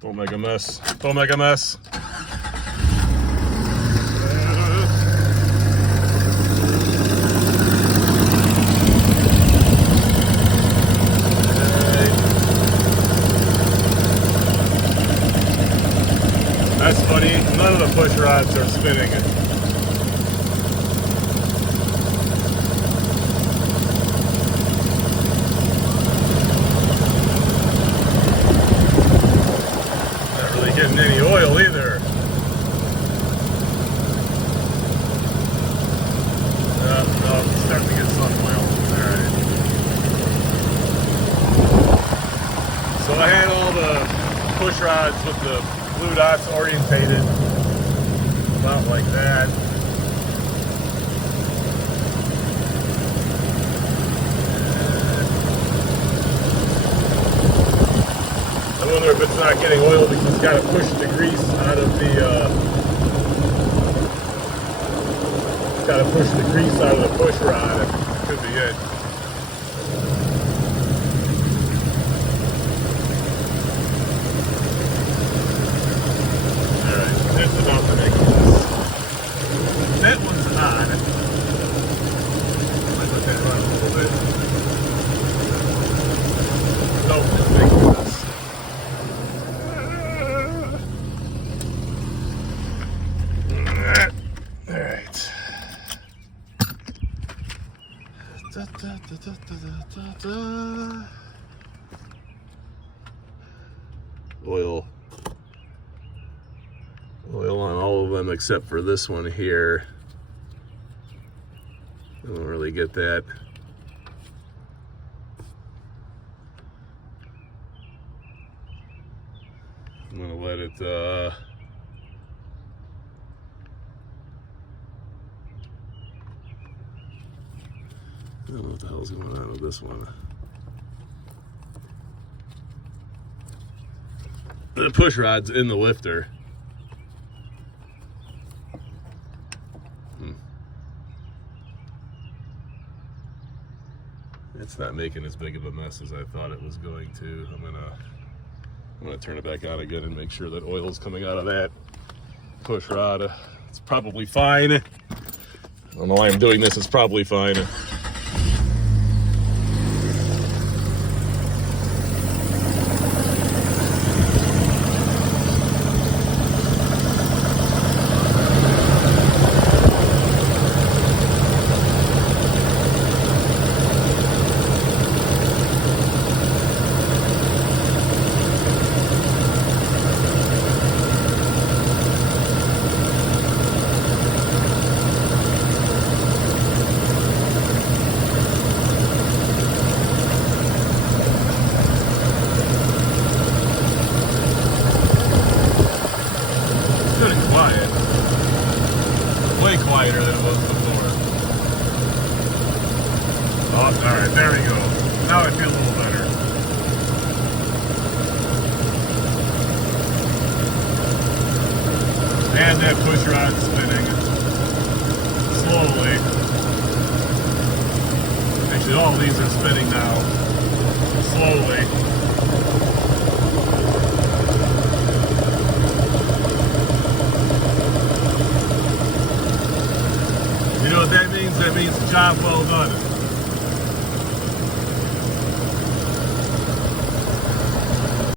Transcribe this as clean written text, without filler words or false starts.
Don't make a mess. Don't make a mess. That's funny. None of the push rods are spinning. Not really getting any oil either. No, it's starting to get some oil. Alright. So I had all the push rods with the blue dots orientated about like that. I wonder if it's not getting oil because it's got to push the grease out of the push rod. Could be it. That's about to make this. That one's on. Might let that run a little bit. Nope, it's making this. Alright. Oil on all of them except for this one here. I don't really get that. I'm gonna let it I don't know what the hell's going on with this one. The push rod's in the lifter. It's not making as big of a mess as I thought it was going to. I'm gonna turn it back on again and make sure that oil is coming out of that push rod. It's probably fine. I don't know why I'm doing this. It's probably fine. Way quieter than it was before. Oh, alright, there we go. Now I feel a little better. And that push rod spinning slowly. Actually, all of these are spinning now. Slowly. You know what that means? That means job well done.